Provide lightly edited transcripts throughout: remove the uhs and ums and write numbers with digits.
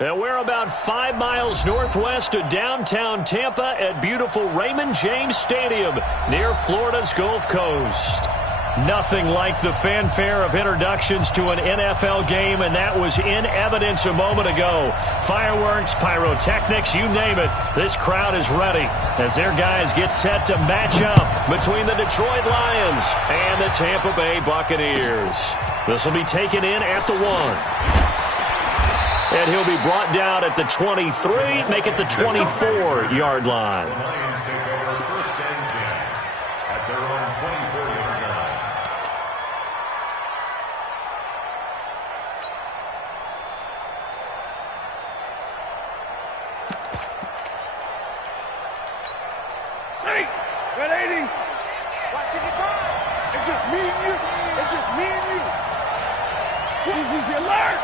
And we're about 5 miles northwest of downtown Tampa at beautiful Raymond James Stadium near Florida's Gulf Coast. Nothing like the fanfare of introductions to an NFL game, and that was in evidence a moment ago. Fireworks, pyrotechnics, you name it. This crowd is ready as their guys get set to match up between the Detroit Lions and the Tampa Bay Buccaneers. This will be taken in at the 1. And he'll be brought down at the 23, make it the 24-yard line. The Lions take over first and 10 at their own 24-yard line. Hey, 180. Watch it get. It's just me and you. It's just me and you. Easy alert.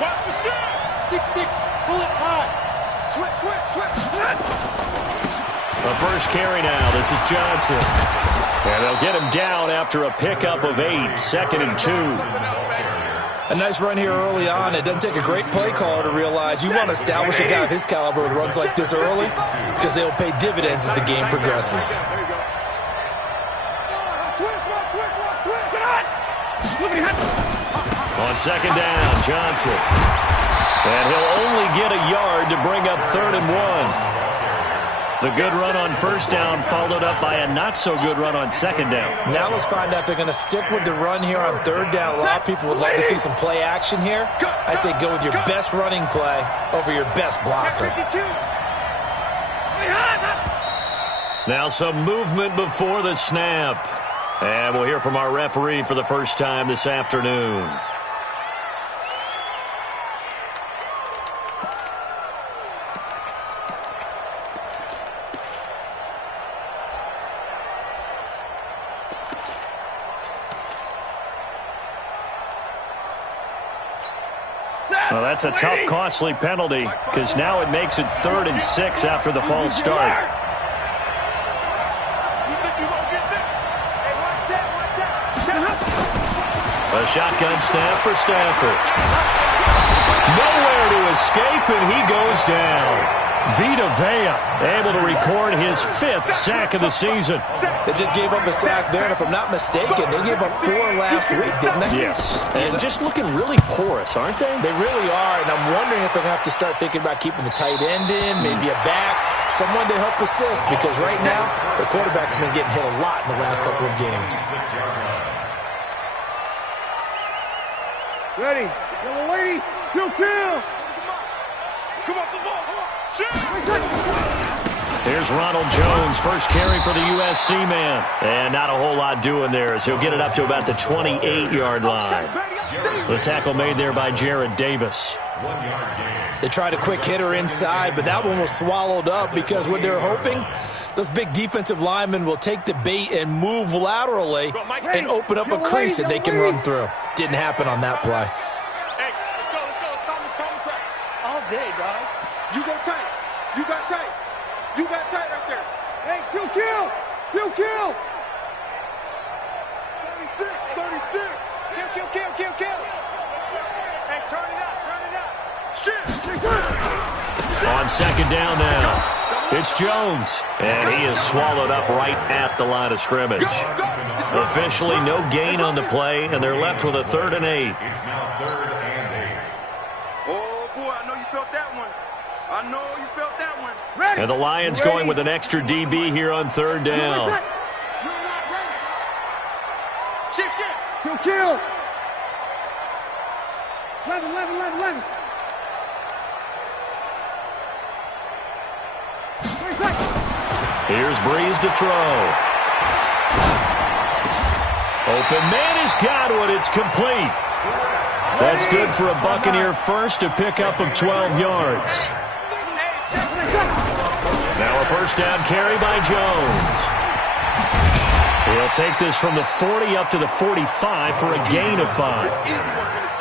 Watch the shot! 6-6, pull it high. Switch. The first carry now. This is Johnson. And they'll get him down after a pickup of 8, 2nd and 2. A nice run here early on. It doesn't take a great play caller to realize you want to establish a guy of his caliber with runs like this early because they will pay dividends as the game progresses. On 2nd down, Johnson. And he'll only get a yard to bring up 3rd and 1. The good run on 1st down followed up by a not-so-good run on 2nd down. Now let's find out if they're going to stick with the run here on 3rd down. A lot of people would love to see some play action here. I say go with your best running play over your best blocker. Now some movement before the snap. And we'll hear from our referee for the first time this afternoon. Well, that's a tough, costly penalty because now it makes it 3rd and 6 after the false start. A shotgun snap for Stafford. Nowhere to escape, and he goes down. Vita Vea able to record his 5th sack of the season. They just gave up a sack there, and if I'm not mistaken, they gave up 4 last week, didn't they? Yes. And just looking really porous, aren't they? They really are, and I'm wondering if they're going to have to start thinking about keeping the tight end in, maybe a back, someone to help assist, because right now, the quarterback's been getting hit a lot in the last couple of games. Ready. Yellow lady. Kill. Come on, the ball. Here's Ronald Jones, first carry for the USC man. And not a whole lot doing there as he'll get it up to about the 28-yard line. The tackle made there by Jared Davis. They tried a quick hitter inside, but that one was swallowed up because what they're hoping, those big defensive linemen will take the bait and move laterally and open up a crease that they can run through. Didn't happen on that play. Hey, let's go. All day, dog. You go tight. You got tight. You got tight right there. Hey, kill. 36. Kill. Hey, turn it up. Shit. On 2nd down now, it's Jones. And he is swallowed up right at the line of scrimmage. Officially no gain on the play, and they're left with a 3rd and 8. It's now 3rd and 8. Oh, boy, I know you felt that one. And the Lions going with an extra DB here on 3rd down. Shift. Kill. 11. Here's Breeze to throw. Open man has got one. It's complete. That's good for a Buccaneer first, a pickup of 12 yards. Now a first down carry by Jones. He'll take this from the 40 up to the 45 for a gain of 5.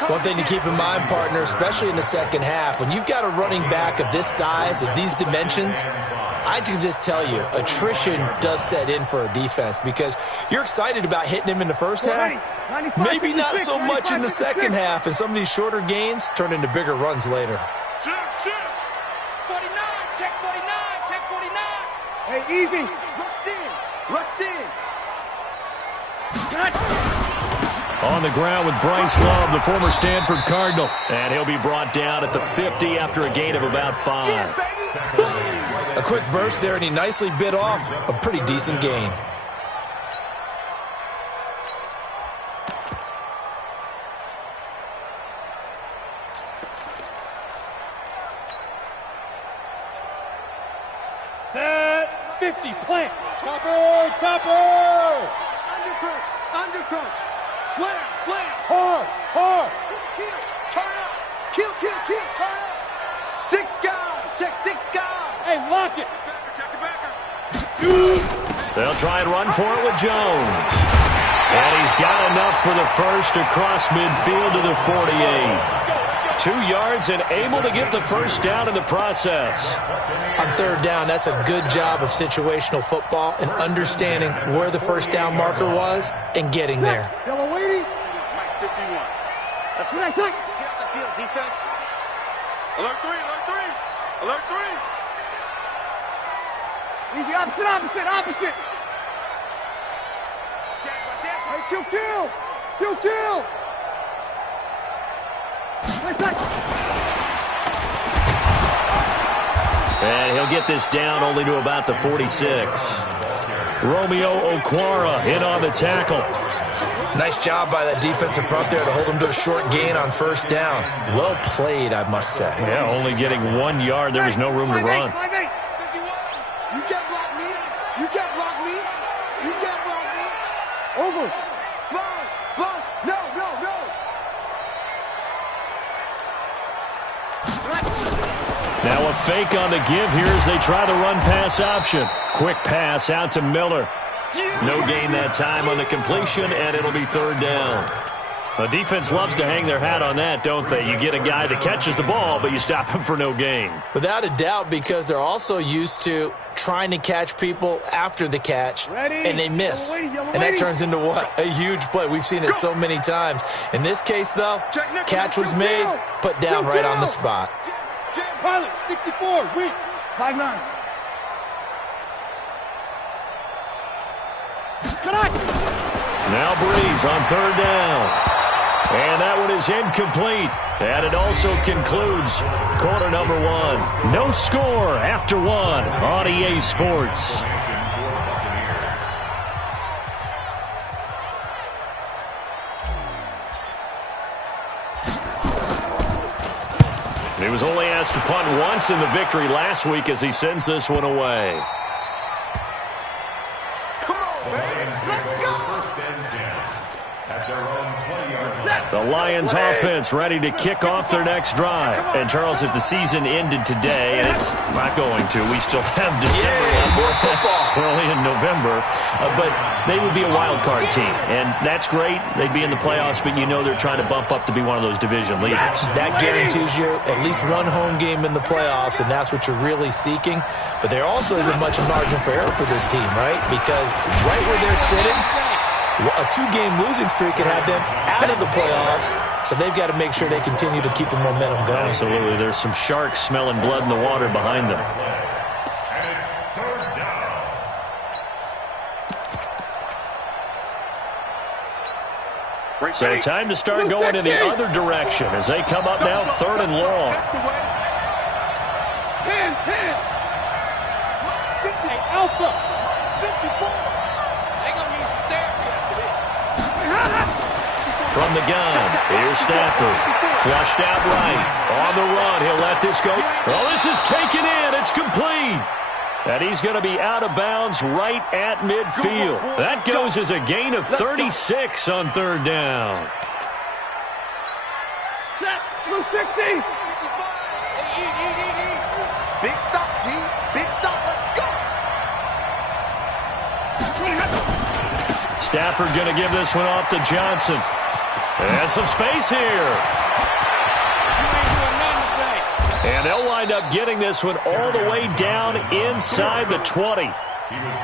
One thing to keep in mind, partner, especially in the second half, when you've got a running back of this size, of these dimensions, I can just tell you, attrition does set in for a defense because you're excited about hitting him in the first half. Maybe not so much in the second half, and some of these shorter gains turn into bigger runs later. 49, check 49, check 49. Hey, easy. Rush in, rush in. On the ground with Bryce Love, the former Stanford Cardinal. And he'll be brought down at the 50 after a gain of about 5. A quick burst there, and he nicely bit off a pretty decent gain. Set 50, plant. Chopper, chopper. Undercrunch, undercrunch. Slam, slam. Hard, hard. Kill, turn up. Kill, kill, kill, turn up. 6 guys, check 6 guys. Hey, lock it. Check the backer. They'll try and run for it with Jones. And he's got enough for the first across midfield to the 48. 2 yards and able to get the first down in the process. On third down, that's a good job of situational football and understanding where the first down marker was and getting there. Yellow waiting. Mike 51. That's what I think. Get out the field, defense. Alert 3, alert 3. Alert 3. Easy, opposite, opposite, opposite. Hey, kill, kill. Kill, kill. And he'll get this down only to about the 46. Romeo Okwara in on the tackle. Nice job by that defensive front there to hold him to a short gain on first down. Well played, I must say. Yeah, only getting 1 yard. There was no room to run. You can't block me. You can't block me. You can't block me. Over. Sponge. Sponge. No, no, no. Now a fake on the give here as they try the run-pass option. Quick pass out to Miller. No gain that time on the completion, and it'll be third down. The defense loves to hang their hat on that, don't they? You get a guy that catches the ball, but you stop him for no gain. Without a doubt, because they're also used to trying to catch people after the catch, and they miss. And that turns into what? A huge play. We've seen it so many times. In this case, though, catch was made, put down right on the spot. Pilot, 64, weak. 5'9". Now Breeze on third down. And that one is incomplete. And it also concludes quarter number 1. No score after 1 on EA Sports. He was only asked to punt once in the victory last week as he sends this one away. Come on, man. Let's go. First and 10 at their own 20-yard line. The Lions offense ready to kick off their next drive. And, Charles, if the season ended today, and it's not going to, we still have December left. More football. We're only in November. But they would be a wild card team. And that's great. They'd be in the playoffs, but you know they're trying to bump up to be one of those division leaders. That guarantees you at least one home game in the playoffs, and that's what you're really seeking. But there also isn't much margin for error for this team, right? Because right where they're sitting, a 2-game losing streak could have them out of the playoffs, so they've got to make sure they continue to keep the momentum going. Absolutely. There's some sharks smelling blood in the water behind them. And it's third down. So time to start going in the other direction as they come up now third and long. That's the way. 10, 10. 50, Alpha. 54. They gonna need some therapy after this. From the gun, here's Stafford. Flushed out right. On the run, he'll let this go. Oh, this is taken in. It's complete. And he's going to be out of bounds right at midfield. That goes as a gain of 36 on third down. Set. Blue 60. Big stop, G. Big stop. Let's go. Stafford going to give this one off to Johnson. And some space here. And they'll wind up getting this one all the way down inside the 20.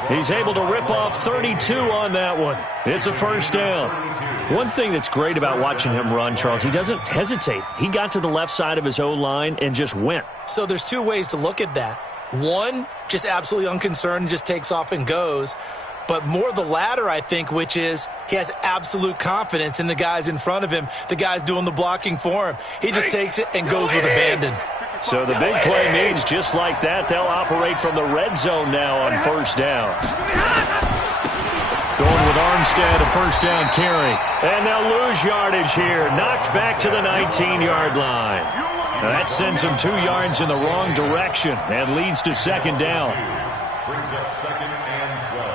He's able to rip off 32 on that one. It's a first down. One thing that's great about watching him run, Charles, he doesn't hesitate. He got to the left side of his O-line and just went. So there's two ways to look at that. One, just absolutely unconcerned, just takes off and goes. But more the latter, I think, which is he has absolute confidence in the guys in front of him, the guys doing the blocking for him. He just takes it and goes with abandon. So the big play means just like that, they'll operate from the red zone now on first down. Going with Armstead, a first down carry. And they'll lose yardage here. Knocked back to the 19-yard line. Now that sends them 2 yards in the wrong direction and leads to second down. Brings up second and 12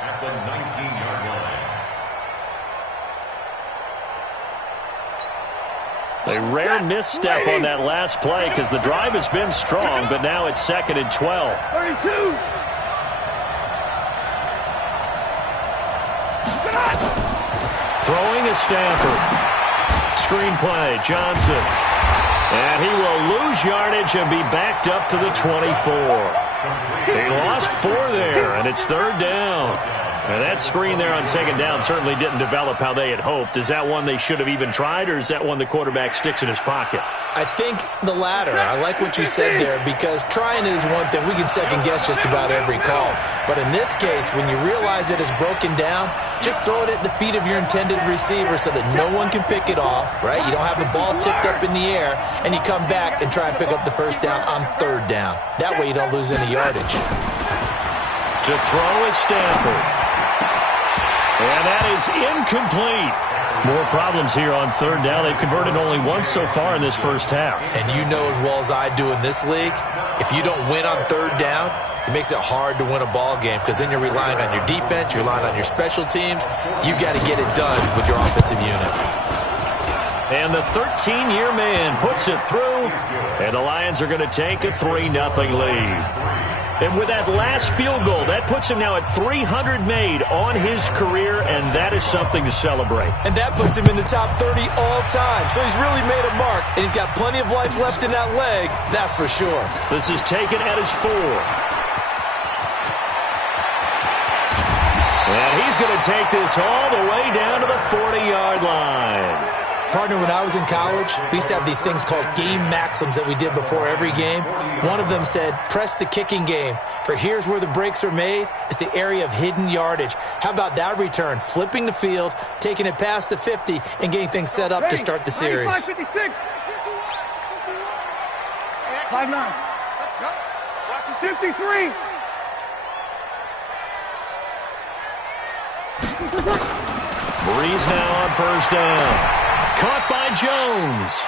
at the 19-yard line. A rare misstep on that last play because the drive has been strong, but now it's second and 12. 32. Throwing is Stafford. Screen play, Johnson. And he will lose yardage and be backed up to the 24. He lost 4 there, and it's third down. And that screen there on second down certainly didn't develop how they had hoped. Is that one they should have even tried, or is that one the quarterback sticks in his pocket? I think the latter. I like what you said there, because trying it is one thing. We can second-guess just about every call. But in this case, when you realize it is broken down, just throw it at the feet of your intended receiver so that no one can pick it off, right? You don't have the ball tipped up in the air, and you come back and try and pick up the first down on third down. That way you don't lose any yardage. To throw is Stafford. And that is incomplete. More problems here on third down. They've converted only once so far in this first half. And you know as well as I do in this league, if you don't win on third down, it makes it hard to win a ball game, because then you're relying on your defense, you're relying on your special teams. You've got to get it done with your offensive unit. And the 13-year man puts it through, and the Lions are going to take a 3-0 lead. And with that last field goal, that puts him now at 300 made on his career, and that is something to celebrate. And that puts him in the top 30 all time. So he's really made a mark, and he's got plenty of life left in that leg, that's for sure. This is taken at his 4. And he's going to take this all the way down to the 40-yard line. Partner, when I was in college, we used to have these things called game maxims that we did before every game. One of them said, press the kicking game, for here's where the breaks are made. It's the area of hidden yardage. How about that return? Flipping the field, taking it past the 50, and getting things set up to start the series. 55, 56. 5-9. Let's go. Watch the 53. Breeze now on first down. Caught by Jones.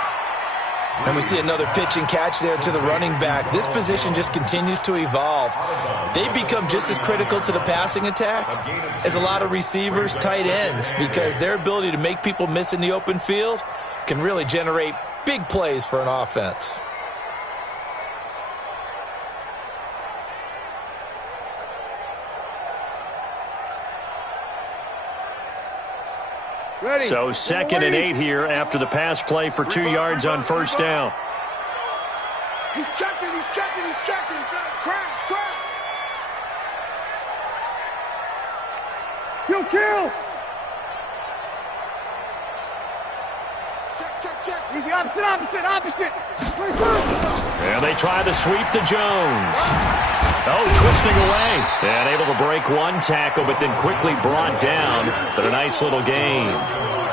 And we see another pitch and catch there to the running back. This position just continues to evolve. They become just as critical to the passing attack as a lot of receivers, tight ends, because their ability to make people miss in the open field can really generate big plays for an offense. Ready. So second and 8 here after the pass play for 2 yards on first down. He's checking, he's checking, he's checking. Crash, crash. Kill. Check. He's the opposite. And they try to sweep to Jones. Oh, twisting away. And able to break one tackle, but then quickly brought down. But a nice little gain.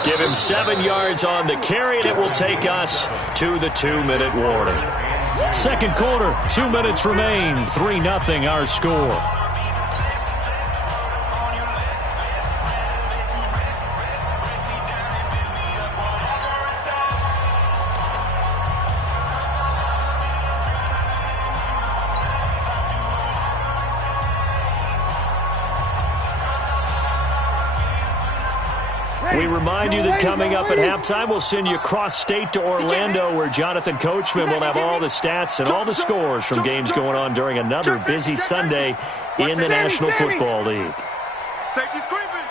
Give him 7 yards on the carry, and it will take us to the 2-minute warning. Second quarter, 2 minutes remain. 3-0 our score. We remind you that coming up at halftime, we'll send you cross-state to Orlando, where Jonathan Coachman will have all the stats and all the scores from games going on during another busy Sunday in the National Football League. Safety's creeping.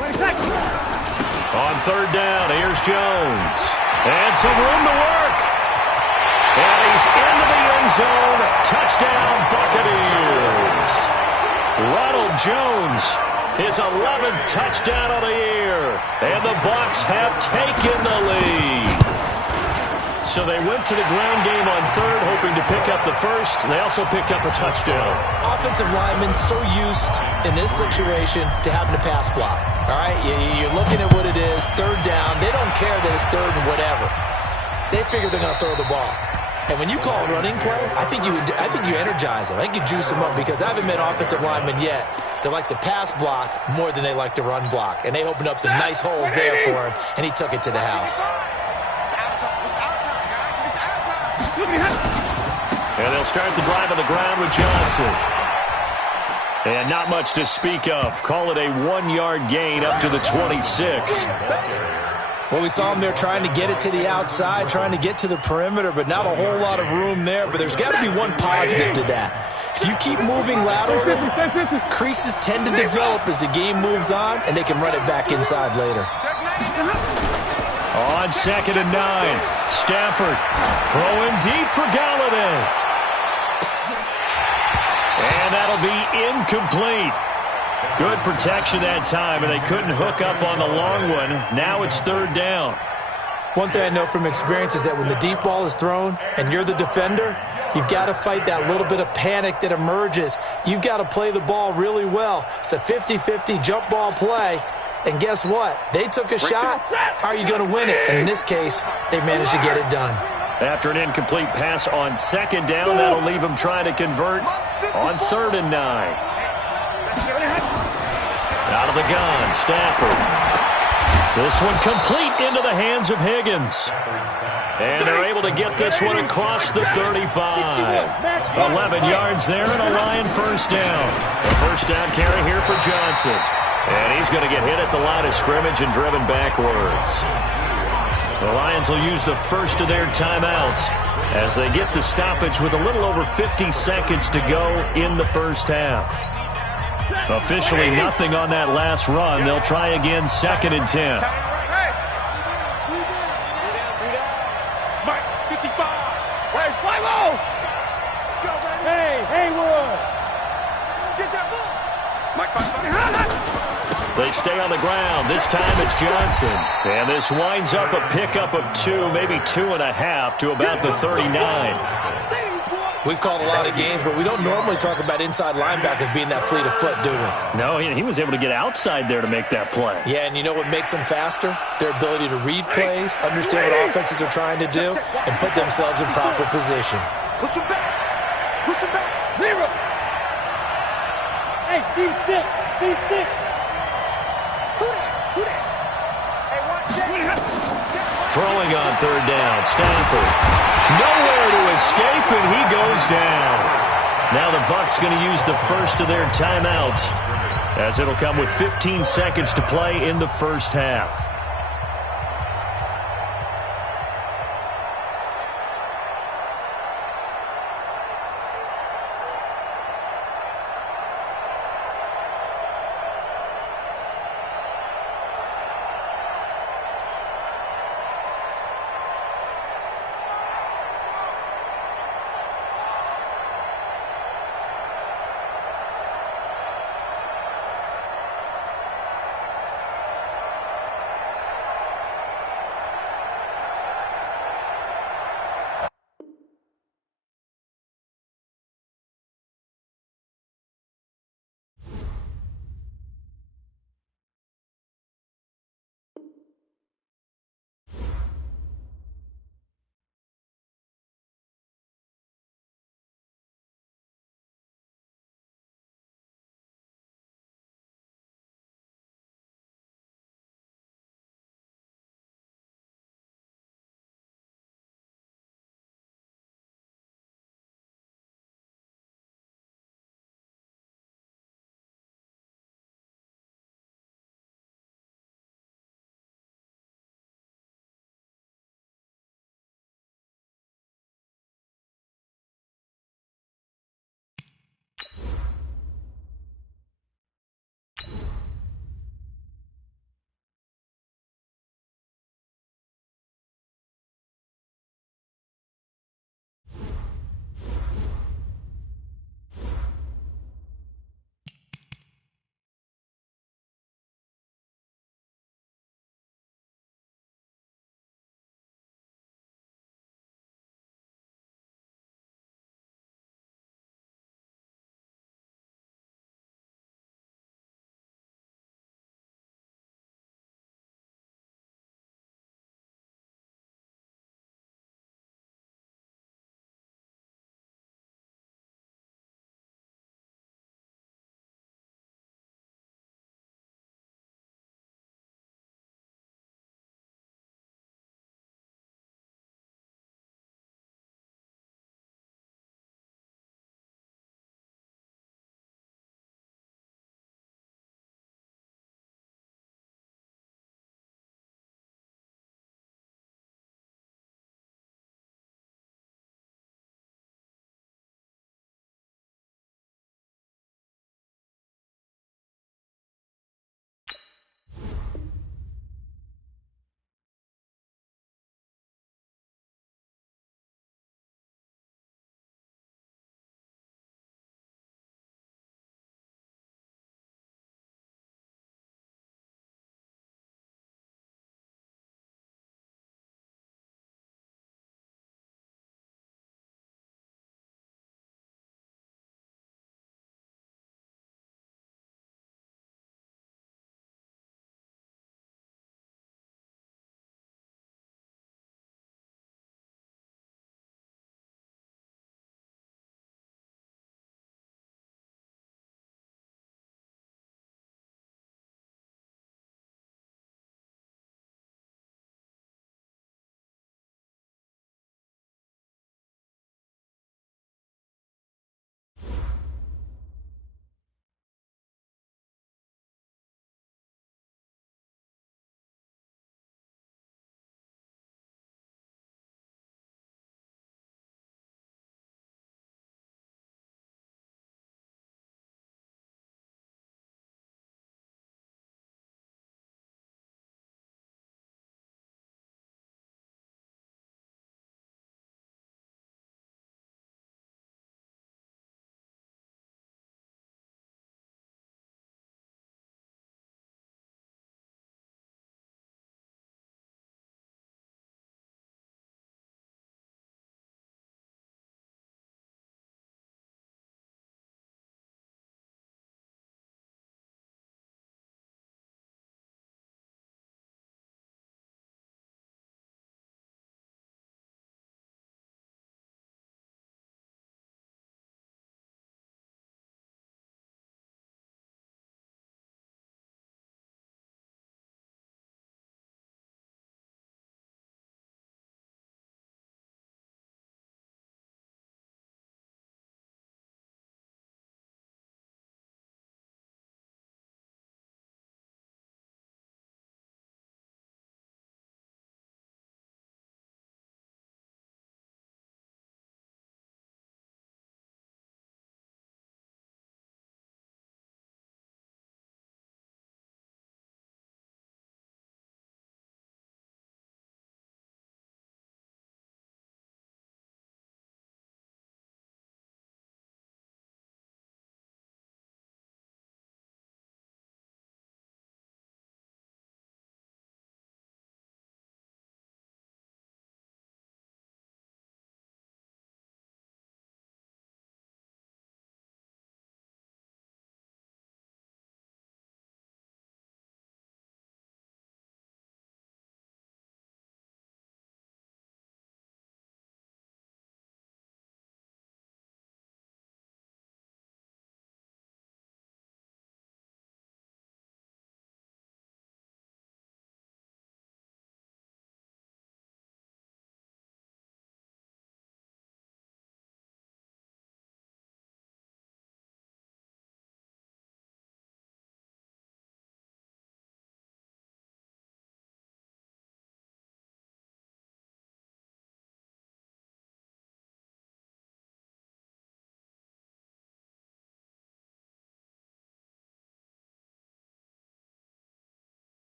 Wait a second. On third down, here's Jones. And some room to work. And he's into the end zone. Touchdown, Buccaneers. Ronald Jones, his 11th touchdown of the year. And the Bucs have taken the lead. So they went to the ground game on third, hoping to pick up the first. They also picked up a touchdown. Offensive linemen so used in this situation to having to pass block. All right, you're looking at what it is, third down. They don't care that it's third and whatever. They figure they're going to throw the ball. And when you call a running play, I think you energize them. I think you juice them up because I haven't met offensive linemen yet that likes to pass block more than they like to run block. And they opened up some nice holes there for him, and he took it to the house. And they'll start the drive on the ground with Johnson. And not much to speak of. Call it a 1-yard gain up to the 26. Well, we saw him there trying to get it to the outside, trying to get to the perimeter, but not a whole lot of room there. But there's got to be one positive to that. If you keep moving laterally, creases tend to develop as the game moves on, and they can run it back inside later. On 2nd and 9, Stafford throwing deep for Galladay. And that'll be incomplete. Good protection that time, and they couldn't hook up on the long one. Now it's third down. One thing I know from experience is that when the deep ball is thrown and you're the defender, you've got to fight that little bit of panic that emerges. You've got to play the ball really well. It's a 50-50 jump ball play. And guess what? They took a shot. How are you going to win it? And in this case, they managed to get it done. After an incomplete pass on 2nd down, that'll leave them trying to convert on 3rd and 9. Out of the gun, Stafford. This one complete into the hands of Higgins. And they're able to get this one across the 35. 11 yards there and a Lion first down. A first down carry here for Johnson. And he's going to get hit at the line of scrimmage and driven backwards. The Lions will use the first of their timeouts as they get the stoppage with a little over 50 seconds to go in the first half. Officially nothing on that last run. They'll try again 2nd and 10. They stay on the ground. This time it's Johnson. And this winds up a pickup of 2, maybe 2.5 to about the 39. We've called a lot of games, but we don't normally talk about inside linebackers being that fleet of foot, do we? No, he was able to get outside there to make that play. Yeah, and you know what makes them faster? Their ability to read plays, understand what offenses are trying to do, and put themselves in proper position. Push him back. Push him back. Zero. Hey, Steve 6. Steve 6. Throwing on 3rd down, Stafford. Nowhere to escape, and he goes down. Now the Bucs going to use the first of their timeouts, as it'll come with 15 seconds to play in the first half.